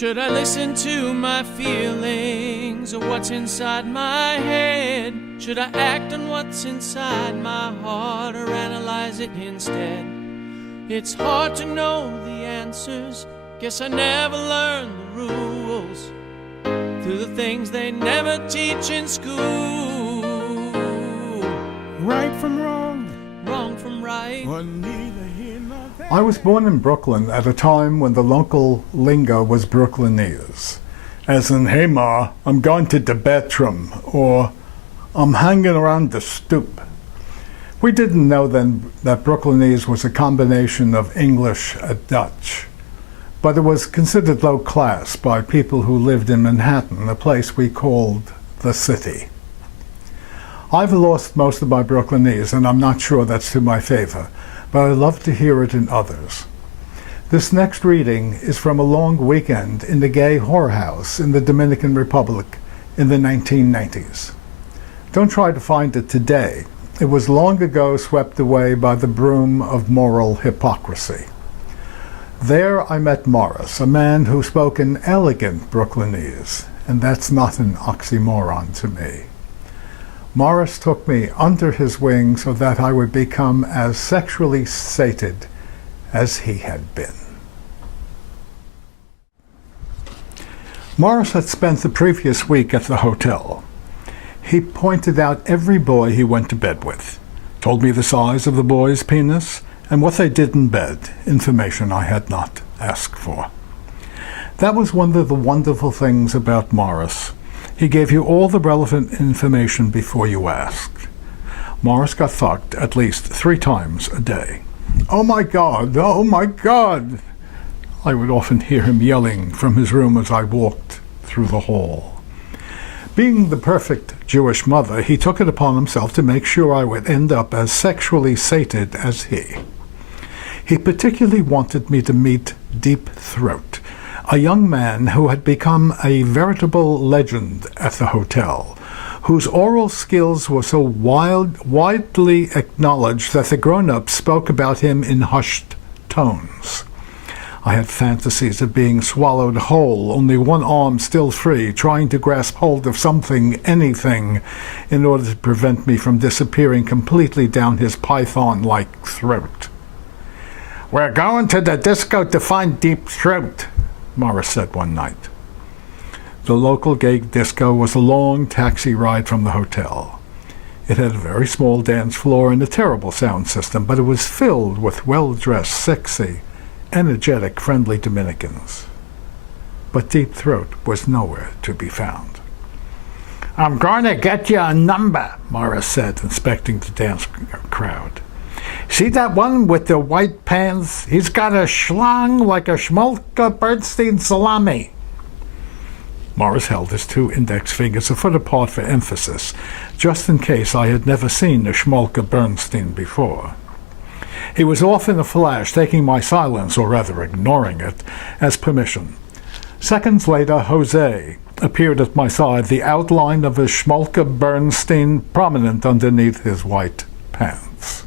Should I listen to my feelings or what's inside my head? Should I act on what's inside my heart or analyze it instead? It's hard to know the answers. Guess I never learned the rules through the things they never teach in school. Right from wrong, wrong from right. I was born in Brooklyn at a time when the local lingo was Brooklynese, as in, "Hey ma, I'm going to the bathroom," or "I'm hanging around the stoop." We didn't know then that Brooklynese was a combination of English and Dutch, but it was considered low class by people who lived in Manhattan, a place we called the city. I've lost most of my Brooklynese, and I'm not sure that's to my favor, but I love to hear it in others. This next reading is from a long weekend in the gay whorehouse in the Dominican Republic in the 1990s. Don't try to find it today. It was long ago swept away by the broom of moral hypocrisy. There I met Morris, a man who spoke an elegant Brooklynese, and that's not an oxymoron to me. Morris took me under his wing so that I would become as sexually sated as he had been. Morris had spent the previous week at the hotel. He pointed out every boy he went to bed with, told me the size of the boy's penis, and what they did in bed, information I had not asked for. That was one of the wonderful things about Morris. He gave you all the relevant information before you asked. Morris got fucked at least 3 times a day. "Oh my God, oh my God!" I would often hear him yelling from his room as I walked through the hall. Being the perfect Jewish mother, he took it upon himself to make sure I would end up as sexually sated as he. He particularly wanted me to meet Deep Throat, a young man who had become a veritable legend at the hotel, whose oral skills were so widely acknowledged that the grown-ups spoke about him in hushed tones. I had fantasies of being swallowed whole, only one arm still free, trying to grasp hold of something, anything, in order to prevent me from disappearing completely down his python-like throat. "We're going to the disco to find Deep Throat," Morris said one night. The local gay disco was a long taxi ride from the hotel. It had a very small dance floor and a terrible sound system, but it was filled with well-dressed, sexy, energetic, friendly Dominicans. But Deep Throat was nowhere to be found. "I'm going to get you a number," Morris said, inspecting the dance crowd. "See that one with the white pants? He's got a schlong like a Schmolka Bernstein salami." Morris held his 2 index fingers a foot apart for emphasis, just in case I had never seen a Schmolka Bernstein before. He was off in a flash, taking my silence, or rather ignoring it, as permission. Seconds later, Jose appeared at my side, the outline of his Schmolka Bernstein prominent underneath his white pants.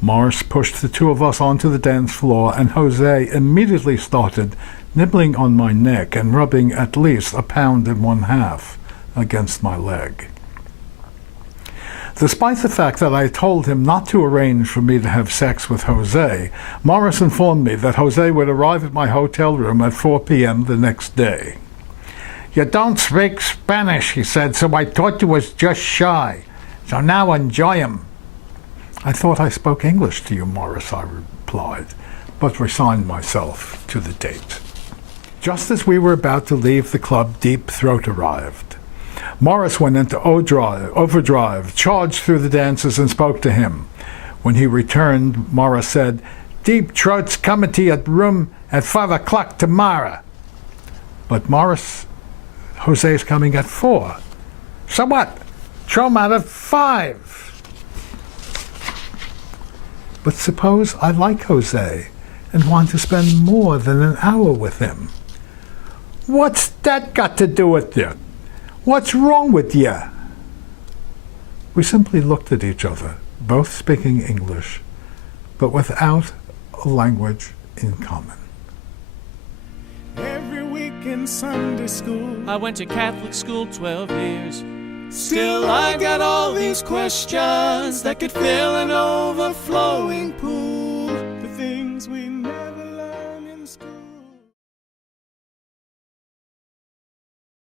Morris pushed the 2 of us onto the dance floor, and Jose immediately started nibbling on my neck and rubbing at least 1.5 pounds against my leg. Despite the fact that I told him not to arrange for me to have sex with Jose, Morris informed me that Jose would arrive at my hotel room at 4 p.m. the next day. "You don't speak Spanish," he said, "so I thought you was just shy. So now enjoy him." "I thought I spoke English to you, Morris," I replied, but resigned myself to the date. Just as we were about to leave the club, Deep Throat arrived. Morris went into overdrive, charged through the dancers, and spoke to him. When he returned, Morris said, "Deep Throat's coming to your room at 5 o'clock tomorrow." "But Morris, Jose's coming at 4. "So what? Throw him out at 5. "But suppose I like Jose and want to spend more than an hour with him." "What's that got to do with it? What's wrong with you?" We simply looked at each other, both speaking English, but without a language in common. Every week in Sunday school. I went to Catholic school 12 years. Still I got all these questions that could fill an overflowing pool.